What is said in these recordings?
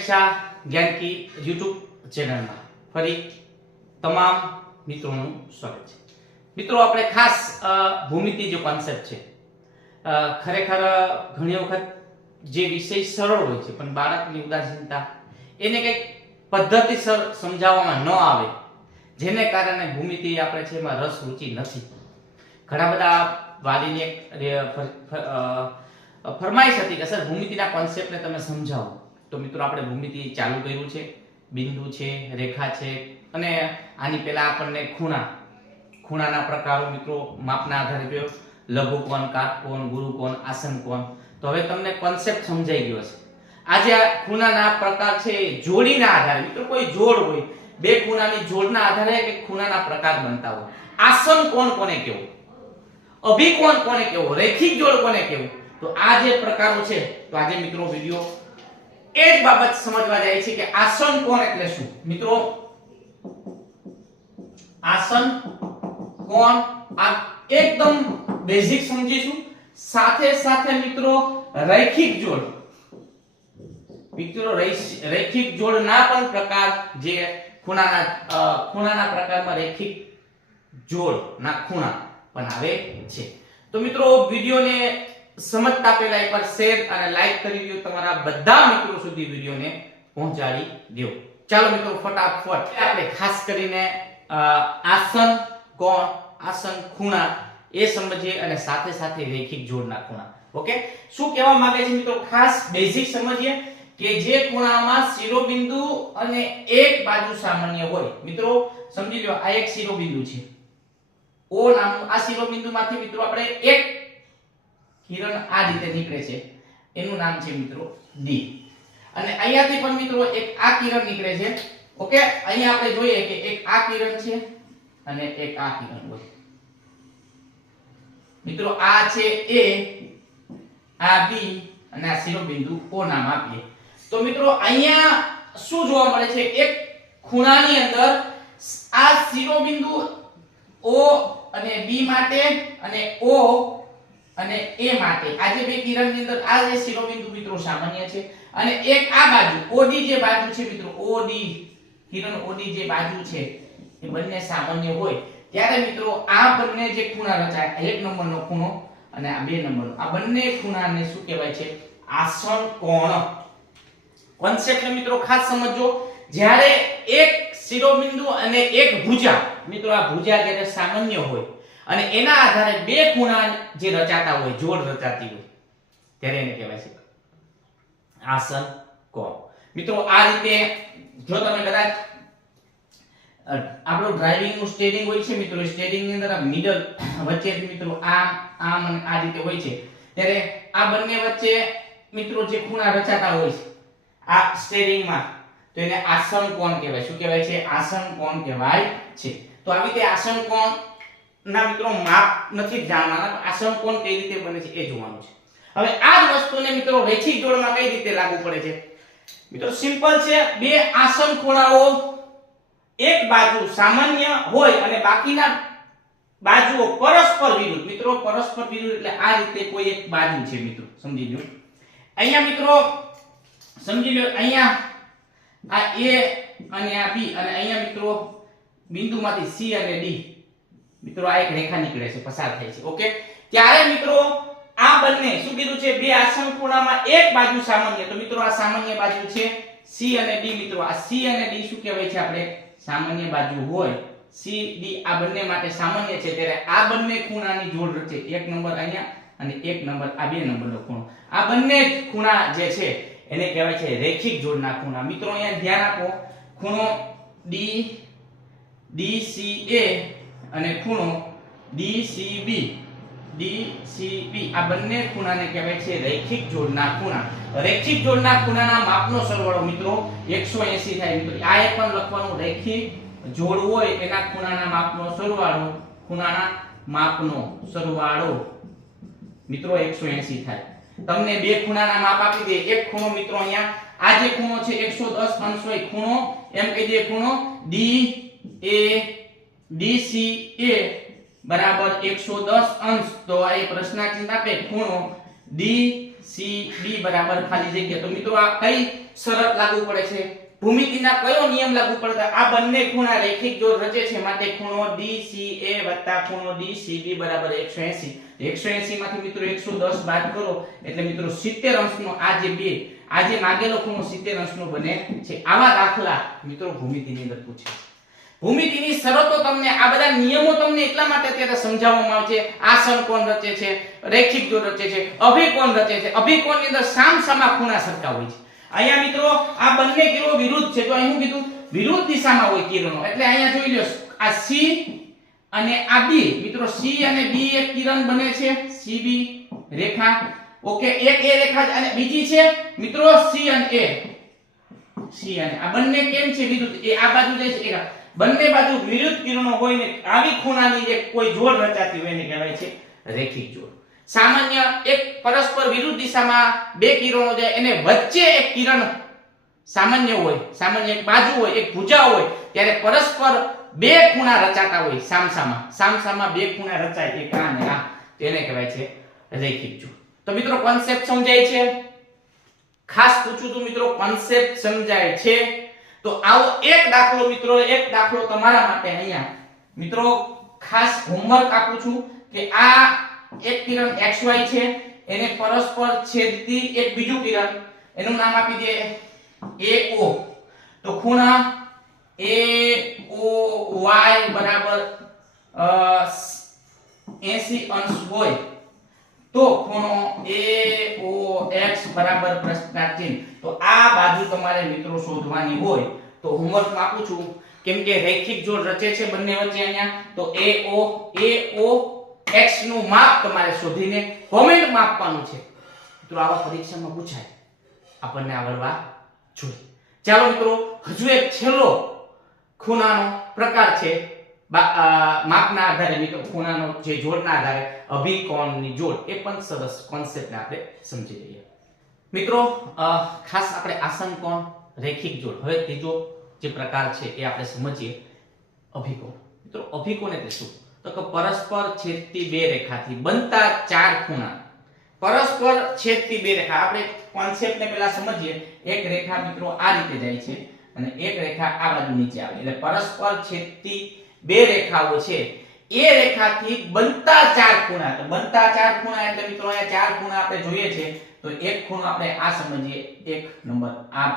અપેક્ષા જ્ઞાનકી યુટ્યુબ ચેનલમાં. ફરી તમામ મિત્રોનું સ્વાગત છે. મિત્રો, આપણે ખાસ ભૂમિતિ જે કોન્સેપ્ટ છે ખરેખર ઘણી વખત જે વિષય સરળ હોય છે, પણ બાળકની ઉદાસીનતા એને કંઈક પદ્ધતિસર સમજાવવામાં ન આવે, જેને કારણે ભૂમિતિ આપણે છે એમાં રસ રુચિ નથી. ઘણા બધા વાલીની એક ફરમાઈશ હતી કે, સર, ભૂમિતિના કોન્સેપ્ટને તમે સમજાવો. તો મિત્રો આપણે ભૂમિતિ ચાલુ કર્યું છે, બિંદુ છે, રેખા છે અને આની પહેલા આપણને ખૂણા, ખૂણાના પ્રકારો મિત્રો માપના આધારે જોયો. લઘુકોણ કાટકોણ ગુરુકોણ આસનકોણ તો હવે તમને કોન્સેપ્ટ સમજાઈ ગયો છે. આજે આ ખૂણાના પ્રકાર છે જોડીના આધારે. મિત્રો કોઈ જોડ હોય, બે ખૂણાની જોડના આધારે કે ખૂણાના પ્રકાર બનતા હોય. આસન કોણ કોને કેવું અભિકોણ કોને કેવો રેખિક જોડ કોને કેવું તો આ જે પ્રકારો છે, તો આજે મિત્રો વિડિયો એ જ બાબત સમજવા જાય છે કે આસન કોણ એટલે શું? મિત્રો, આસન કોણ? આ એકદમ બેઝિક સમજીશું. સાથે સાથે મિત્રો, રૈખિક જોડ. મિત્રો રૈખિક જોડના પણ પ્રકાર જે ખૂણાના ખૂણાના પ્રકારમાં રૈખિક જોડના ખૂણા પણ આવે છે. તો મિત્રો, વિડીયોને સમજતા પહેલા એકવાર શેર અને લાઈક કરી દો તમારા બધા મિત્રો સુધી વિડીયોને પહોંચાડી દો ચાલો મિત્રો ફટાફટ. આપણે ખાસ કરીને આસન કોણ આસન ખૂણા એ સમજીએ અને સાથે સાથે રેખિક જોડના ખૂણા. ઓકે? શું કહેવા માંગે છે મિત્રો? ખાસ બેઝિક સમજીએ કે જે ખૂણામાં શિરોબિંદુ અને એક બાજુ સામાન્ય હોય. મિત્રો સમજી લો આ એક શિરોબિંદુ છે. ઓ નામનું આ શિરોબિંદુમાંથી મિત્રો આપણે એક કિરણ આ રીતે નીકળે છે. એનું નામ છે મિત્રો ડી. અને અહીંયાથી પણ મિત્રો એક આ કિરણ નીકળે છે. ઓકે, અહીંયા આપણે જોઈએ કે એક આ કિરણ છે અને એક આ કિરણ હોય. મિત્રો આ છે A આ B અને આ શિરોબિંદુ O નામ આપીએ. તો મિત્રો અહીંયા શું જોવા મળે છે? એક ખૂણાની અંદર આ શિરોબિંદુ O અને B માટે અને O અને એ માટે આ જે બે કિરણની અંદર આ જે શિરોબિંદુ મિત્રો સામાન્ય છે અને એક આ બાજુ, OD જે બાજુ છે મિત્રો, OD, કિરણ OD જે બાજુ છે, એ બંને સામાન્ય હોય. ત્યારે મિત્રો, આ બંને જે ખૂણા રચાય એક નંબરનો ખૂણો અને આ બે નંબરનો, આ બંને ખૂણાને શું કહેવાય છે? આસન કોણ. કોન્સેપ્ટ મિત્રો ખાસ સમજો, જ્યારે એક શિરોબિંદુ અને એક ભુજા, મિત્રો આ ભુજા જ્યારે સામાન્ય હોય અને એના આધારે બે ખૂણા જે રચાતા હોય, જોડ રચાતી હોય, ત્યારે એને કહેવાય છે આસન કોણ. મિત્રો, આ રીતે જો તમે કદાચ આપણું ડ્રાઇવિંગનું સ્ટેરિંગ હોય છે, મિત્રો સ્ટેરિંગની અંદર મિડલ વચ્ચે મિત્રો આમ આમ અને આ રીતે હોય છે, ત્યારે આ બંને વચ્ચે મિત્રો જે ખૂણા રચાતા હોય છે, આ સ્ટેરિંગમાં તો એને આસન કોણ કહેવાય. શું કહેવાય છે? આસન કોણ કહેવાય છે. તો આવી રીતે આસન કોણ ના મિત્રો, માપ નથી જાણવાના આસન કોણ કઈ રીતે બને છે એ જોવાનું છે. હવે આ જ વસ્તુને મિત્રો રૈખિક જોડમાં કઈ રીતે લાગુ પડે છે? મિત્રો સિમ્પલ છે, બે આસન ખૂણાઓ એક બાજુ સામાન્ય હોય અને બાકીના બાજુઓ પરસ્પર વિરુદ્ધ. મિત્રો, પરસ્પર વિરુદ્ધ એટલે આ રીતે કોઈ એક બાજુ છે, મિત્રો. સમજી લો અહીંયા મિત્રો, સમજી લો અહીંયા આ એ અને આ બી અને અહીંયા મિત્રો, બિંદુમાંથી સી અને D મિત્રો, આ એક રેખા નીકળે છે, પસાર થાય છે. ઓકે? ત્યારે મિત્રો, આ બંને, શું કીધું છે? બે આસન ખૂણામાં એક બાજુ સામાન્ય. તો મિત્રો, આ સામાન્ય બાજુ છે C અને D, મિત્રો. આ C અને D શું કહેવાય છે આપણે? સામાન્ય બાજુ હોય. C, D આ બંને માટે સામાન્ય છે. ત્યારે આ બંને ખૂણાની જોડ રચે. એક નંબર અહીંયા અને એક નંબર, આ બે નંબરનો ખૂણો. આ બંને ખૂણા જે છે, એને કહેવાય છે રેખિક જોડના ખૂણા. મિત્રો, અહીંયા ધ્યાન આપો. ખૂણો D DCA અને ખૂણો DCB DCB આ બંને ખૂણાને કહેવાય છે રૈખિક જોડના ખૂણા. રૈખિક જોડના ખૂણાના માપનો સરવાળો મિત્રો 180 થાય. મિત્રો, આ એક પણ લખવાનું રૈખિક જોડ હોય એના ખૂણાના માપનો સરવાળો, ખૂણાના માપનો સરવાળો. મિત્રો 180 થાય. તમને બે ખૂણાના માપ આપી દે. એક ખૂણો મિત્રો અહીંયા, આ જે ખૂણો છે 110 અંશ હોય ખૂણો, એમ કહી દે ખૂણો D A DCA બરાબર 110 અંશ. તો આ એ પ્રશ્નાર્થ આપે ખૂણો DCB બરાબર ખાલી જગ્યા. તો મિત્રો આ કઈ શરત લાગુ પડે છે? ભૂમિતિના કયો નિયમ લાગુ પડતા? આ બંને ખૂણા રેખિક જોડ રચે છે માટે ખૂણો DCA ખૂણો DCB બરાબર 180 180 માંથી મિત્રો 110 બાદ કરો. એટલે મિત્રો 70 અંશનો આ જે બે, આ જે માગેલો ખૂણો 70 અંશનો બને છે. આવા દાખલા મિત્રો ભૂમિતિની અંદર પૂછે છે. ભૂમિતિની શરતો તમને, આ બધા નિયમો તમને એટલા માટે અત્યારે સમજાવવામાં આવે છે આસન કોણ રચે છે? રેખિક જો રચે છે. અભિકોણ રચે છે? અભિકોણની અંદર સામ સામા ખૂણા સરખા હોય છે. અહીંયા મિત્રો, આ બંને કિરણો વિરુદ્ધ છે. તો અહીં હું કીધું, વિરુદ્ધ દિશામાં હોય કિરણો. એટલે અહીંયા જોઈ લો આ સી અને આ બી મિત્રો, સી અને બી એક કિરણ બને છે. CB રેખા. ઓકે, એક એ રેખા અને બીજી છે, મિત્રો, સી અને એ. સી અને આ બંને કેમ છે? વિરુદ્ધ. એ આ બાજુ જાય છે. બંને બાજુ વિરુદ્ધ કિરણો હોય ને આવી ખૂણાની જે કોઈ જોડ રચાતી હોય એને કહેવાય છે રેખિક જોડ. સામાન્ય એક પરસ્પર વિરુદ્ધ દિશામાં બે કિરણો જાય, એને વચ્ચે એક કિરણ સામાન્ય હોય, સામાન્ય એક બાજુ હોય, એક ભુજા હોય, ત્યારે પરસ્પર બે ખૂણા રચાતા હોય સામસામાં. સામસામાં બે ખૂણા રચાય એક આ અને આ તેને કહેવાય છે રેખિક જોડ. તો મિત્રો કોન્સેપ્ટ સમજાય છે? ખાસ પૂછું તો મિત્રો કોન્સેપ્ટ સમજાય છે? તો આવો એક દાખલો મિત્રો એક દાખલો તમારા માટે અહીંયા. મિત્રો ખાસ હોમવર્ક આપું છું કે આ એક કિરણ xy છે એને પરસ્પર છેદતી એક બીજું કિરણ. એનું નામ આપી દે AO તો ખૂણા AOY બરાબર અ, 80 અંશ હોય. તો ખૂણો AOX બરાબર પ્રશ્નાર્થ ચિહ્ન તો આ બાજુ તમારે મિત્રો શોધવાની હોય તો હોમવર્ક આપું છું. કેમ કે રેખિક જોડ રચે છે બંને વચ્ચે અહીંયા. તો AO AOX નું માપ તમારે શોધીને કોમેન્ટ આપવાનું છે. મિત્રો, આવા પરીક્ષામાં પૂછાય. આપણને આવડવા જોઈએ. ચાલો મિત્રો, હજુ એક છેલ્લો ખૂણાનો પ્રકાર છે. માપના આધારે મિત્રો, ખૂણાનો જે જોડના આધારે અભિકોણની જોડ, એ પણ સરસ કોન્સેપ્ટને આપણે સમજી લઈએ. મિત્રો ખાસ આપણે આસન કોણ, રેખિક જોડ. હવે ત્રીજો જે પ્રકાર છે એ આપણે સમજીએ, અભિકોણ. મિત્રો, અભિકોણ એટલે શું? તો કે પરસ્પર છેદતી બે રેખાથી બનતા ચાર ખૂણા. પરસ્પર છેદતી બે રેખા. આપણે કોન્સેપ્ટને પહેલા સમજીએ. એક રેખા મિત્રો આ રીતે જાય છે અને એક રેખા આ બાજુ નીચે આવે. એટલે પરસ્પર છેદતી બે રેખાઓ છે. એ રેખાથી બનતા ચાર ખૂણા, તો બનતા ચાર ખૂણા એટલે મિત્રો અહીંયા ચાર ખૂણા આપણે જોઈએ છે, તો એક ખૂણો આપણે આ સમજીએ, એક નંબર, આ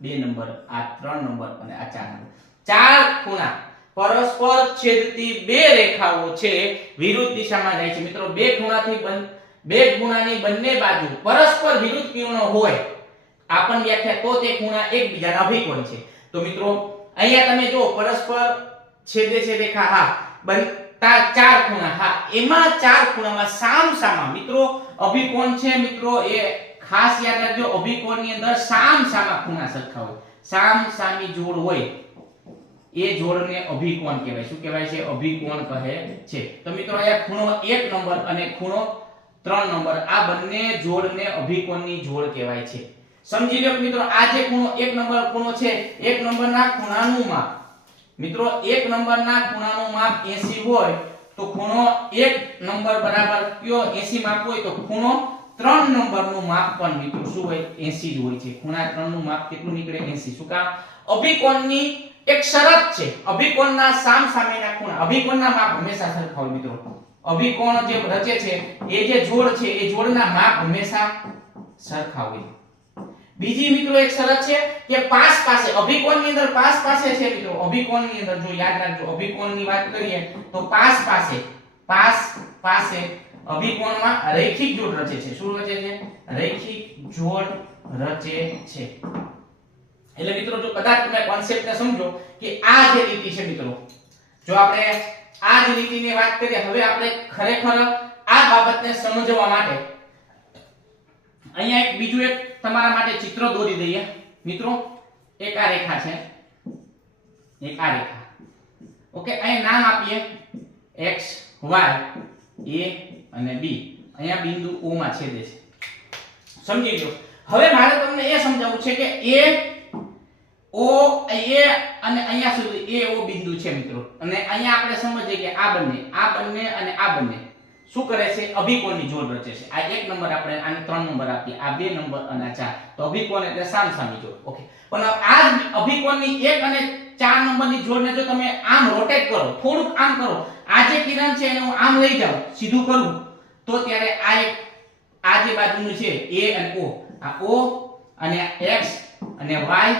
બે નંબર, આ ત્રણ નંબર અને આ ચાર નંબર. ચાર ખૂણા, પરસ્પર છેદતી બે રેખાઓ છે, વિરુદ્ધ દિશામાં જાય છે. મિત્રો, બે ખૂણાથી બન, બે ખૂણાની બંને બાજુ પરસ્પર વિરુદ્ધ કિરણો હોય, આપણને વ્યાખ્યા તો તે ખૂણા એકબીજાના અભિકોણ છે. તો મિત્રો, અહીંયા તમે જો પરસ્પર છેદે છે રેખા હા બનતા ચાર ખૂણા, હા, એમાં ચાર ખૂણામાં સામસામા મિત્રો, અભિકોણ છે, મિત્રો, એ ખાસ યાદ રાખજો, અભિકોણની અંદર સામસામા ખૂણા સરખા હોય. સામસામી જોડ હોય, એ જોડને અભિકોણ કહેવાય. શું કહેવાય છે? અભિકોણ કહે છે. તો મિત્રો, અહીંયા ખૂણો એક નંબર અને ખૂણો ત્રણ નંબર, આ બંને જોડને અભિકોણની જોડ કહેવાય છે. સમજી લો મિત્રો, આ જે ખૂણો એક નંબર ખૂણો છે, એક નંબરના ખૂણાનું માપ મિત્રો, એક નંબરના ખૂણાનું માપ 80 હોય તો ખૂણો એક નંબર બરાબર કયો? 80 માપ હોય તો ખૂણો ત્રણ નંબરનું માપ પણ મિત્રો, શું હોય? 80 જ હોય છે. ખૂણા ત્રણનું માપ કેટલું નીકળે? 80 શું કામ? અભિકોણની એક શરત છે. અભિકોણના સામસામેના ખૂણા. અભિકોણના માપ હંમેશા સરખા હોય મિત્રો. અભિકોણ જે રચે છે, એ જે જોડ છે, એ જોડના માપ હંમેશા સરખા હોય. બીજી મિત્રો એક શરત છે કે પાસ પાસે, અભિકોણની અંદર પાસ પાસે છે મિત્રો. અભિકોણની અંદર જો યાદ રાખજો, અભિકોણની વાત કરીએ તો પાસ પાસે પાસ પાસે અભિકોણમાં રૈખિક જોડ રચે છે. શું રચે છે? રૈખિક જોડ રચે છે. એટલે મિત્રો જો કદાચ તમે કોન્સેપ્ટને સમજો કે આ જે લીટી છે મિત્રો, જો આપણે આ જ લીટીની વાત કરીએ, હવે આપણે ખરેખર આ બાબતને સમજવા માટે અહીંયા એક બીજું એક તમારા માટે ચિત્ર દોરી દઈએ. મિત્રો, એક આ રેખા છે. એક આ રેખા. ઓકે, અહીં નામ આપીએ. x y a અને b અહીંયા બિંદુ o માં છેદે છે. સમજી લો હવે મારે તમને એ સમજાવવું છે કે a o a અને અહીંયા સુધી a o બિંદુ છે, મિત્રો. અને અહીંયા આપણે સમજીએ કે આ બંને આ બંને અને આ બંને. શું કરે છે? અભિકોણની જોડ રચે છે. આ એક નંબર આપણે, આને ત્રણ નંબર આપીએ. આ બે નંબર અને આ ચાર. તો અભિકોણ એટલે સામસામી જોડ. ઓકે. પણ આ અભિકોણની એક અને ચાર નંબરની જોડને જો તમે આમ રોટેટ કરો, થોડુંક આમ કરો, આ જે કિરણ છે એને હું આમ લઈ જાઉં, સીધું કરું, તો ત્યારે આ એક, આ જે બાજુનું છે, એ અને ઓ. આ ઓ અને x અને y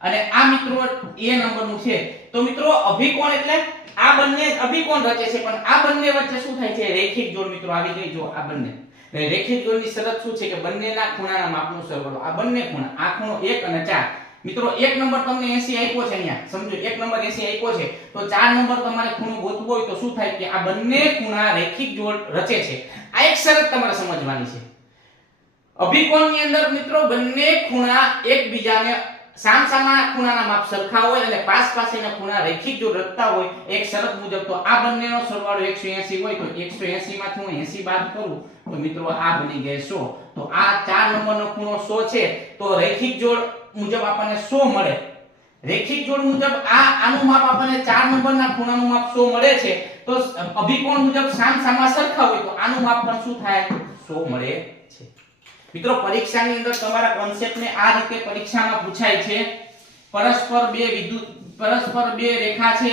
અને આ મિત્રો a નંબરનું છે. તો મિત્રો અભિકોણ એટલે આ બંને અભિકોણ રચે છે? પણ આ બંને વચ્ચે શું થાય છે? રેખિક જોડ મિત્રો, આવી ગઈ જો આ બંને. રેખિક જોડની શરત શું છે કે બંનેના ખૂણાના માપનો સરવાળો આ બંને ખૂણા, આ ખૂણો 1 અને 4 મિત્રો, એક નંબર તમને 80 આપ્યો છે અહીંયા. સમજો, એક નંબર 80 આપ્યો છે. તો ચાર નંબર તમારે ખૂણો ગોતવો હોય તો શું થાય કે આ બંને ખૂણા રેખિક જોડ રચે છે. આ એક શરત તમારે સમજવાની છે. અભિકોણની અંદર મિત્રો, બંને ખૂણા એકબીજાને સામસામા ખૂણાના માપ સરખા હોય અને પાસ પાસેના ખૂણા રેખિક જો રચતા હોય, એક શરત મુજબ તો આ બંનેનો સરવાળો 180 હોય, તો 180 માંથી હું 80 બાદ કરું. તો મિત્રો, આ બની ગયે 100 તો આ ચાર નંબરનો ખૂણો 100 છે. તો રૈખિક જોડ મુજબ આપણને 100 મળે. રેખિક જોડ મુજબ આ, આનું માપ આપણને ચાર નંબરના ખૂણાનું માપ 100 મળે છે. તો અભિકોણ મુજબ સામસામા સરખા હોય, તો આનું માપ પણ શું થાય? 100 મળે. મિત્રો, પરીક્ષાની અંદર તમારા કોન્સેપ્ટને આ રીતે પરીક્ષામાં પૂછાય છે. પરસ્પર બે વિદ્યુત, પરસ્પર બે રેખા છે.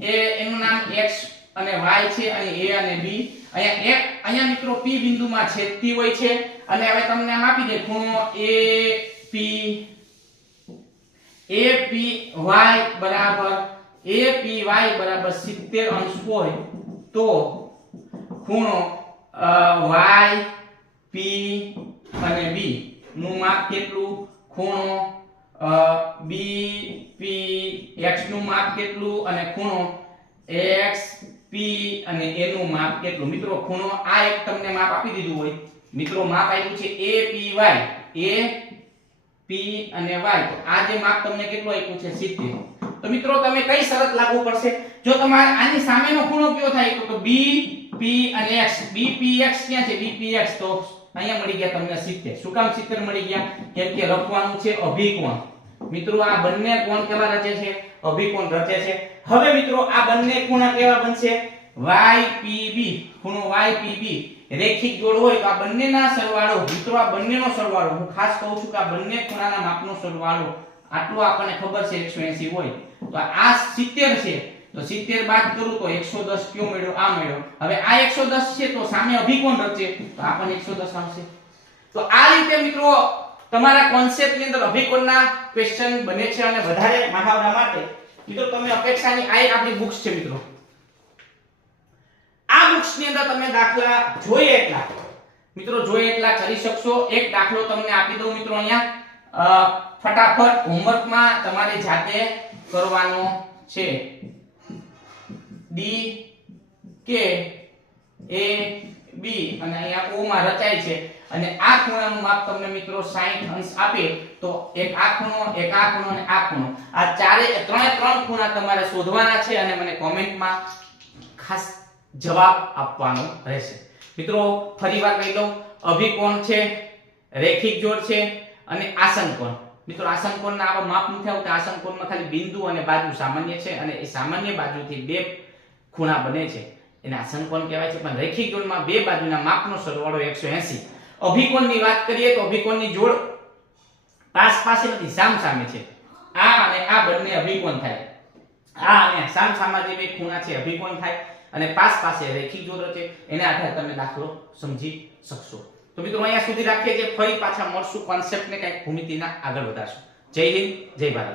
એ એનું નામ x અને y છે અને a અને b. અહીંયા એક અહીંયા મિત્રો p બિંદુમાં છેદતી હોય છે. અને હવે તમને આમ આપી દે, ખૂણો a, p a, p, y બરાબર, a, p, y બરાબર 70 અંશ હોય તો ખૂણો y, p અને b નું માપ કેટલું? ખૂણો અ, b p નું માપ કેટલું? અને ખૂણો એક્સ પી અને a નું માપ કેટલું? મિત્રો ખૂણો આ એક તમને માપ આપી દીધું હોય. મિત્રો માપ આપ્યું છે p y. A p અને y. તો આ જે માપ તમને કેટલું આપ્યું છે? 70 તો મિત્રો તમે કઈ શરત લાગુ પડશે? જો તમારે આની સામેનો ખૂણો કયો થાય તો b p અને p x ક્યાં છે? X. તો અહીંયા મળી ગયા તમને 70 શું કામ 70 મળી ગયા? કેમ કે લખવાનું છે અભિકોણ. મિત્રો, આ બંને કોણ કેવા રચે છે? અભિકોણ રચે છે. હવે મિત્રો, આ બંને ખૂણા કેવા બનશે? YPB ખૂણો YPB રેખિક જોડ હોય તો આ બંનેના સરવાળો, મિત્રો, આ બંનેનો સરવાળો. હું ખાસ કહું છું કે આ બંને ખૂણાના માપનો સરવાળો. આટલું આપણને ખબર છે 180 હોય. તો આ 70 છે. તો 70 બાદ કરું તો 110 કયો મળ્યો? આ મળ્યો. હવે આ 110 છે તો સામે અભિકોણ રચે. તો આ પણ 110 આવશે. તો આ રીતે મિત્રો તમારા કોન્સેપ્ટની અંદર અભિકોણના ક્વેશ્ચન બને છે અને વધારે મહાવરા માટે, મિત્રો તમે અપેક્ષાની આ એક આપણી બુક્સ છે, મિત્રો. આ બુક્સની અંદર તમે દાખલા જોઈએ એટલા. મિત્રો જોઈએ એટલા કરી શકશો. એક દાખલો તમને આપી દઉં, મિત્રો, અહીંયા. ફટાફટ હોમવર્કમાં તમારે જાતે કરવાનો છે. ડી કે એ બી અને અહીંયા ઓ માં રચાય છે. અને આ ખૂણાનું માપ તમને મિત્રો 60 અંશ આપે તો એક આ ખૂણો, એક આ ખૂણો અને આ ખૂણો. આ ચારે, ત્રણે ત્રણ ખૂણા તમારે શોધવાના છે અને મને કોમેન્ટમાં ખાસ જવાબ આપવાનો રહેશે. મિત્રો, ફરીવાર કહી દઉં અભિકોણ છે? રેખિક જોડ છે અને આસનકોણ મિત્રો આસનકોણના આવા માપ નથી આવતા. આસનકોણમાં ખાલી બિંદુ અને બાજુ સામાન્ય છે અને એ સામાન્ય બાજુથી બે ખૂણા બને છે. એને આસનકોણ કહેવાય છે. પણ રેખિક કોણમાં બે બાજુના માપનો સરવાળો 180 અભિકોણની વાત કરીએ તો અભિકોણની જોડ પાસ પાસે નથી, સામ સામે છે. આ અને આ બંને અભિકોણ થાય. આ અને સામ સામા જે બે ખૂણા છે, અભિકોણ થાય અને પાસ પાસે રેખિક જોડ છે. એના આધારે તમે દાખલો સમજી શકશો. તો મિત્રો, અહીંયા સુધી રાખીએ છીએ. ફરી પાછા મળશું કોન્સેપ્ટને કંઈક ભૂમિતિના આગળ વધારશું. જય હિન્દ, જય ભારત.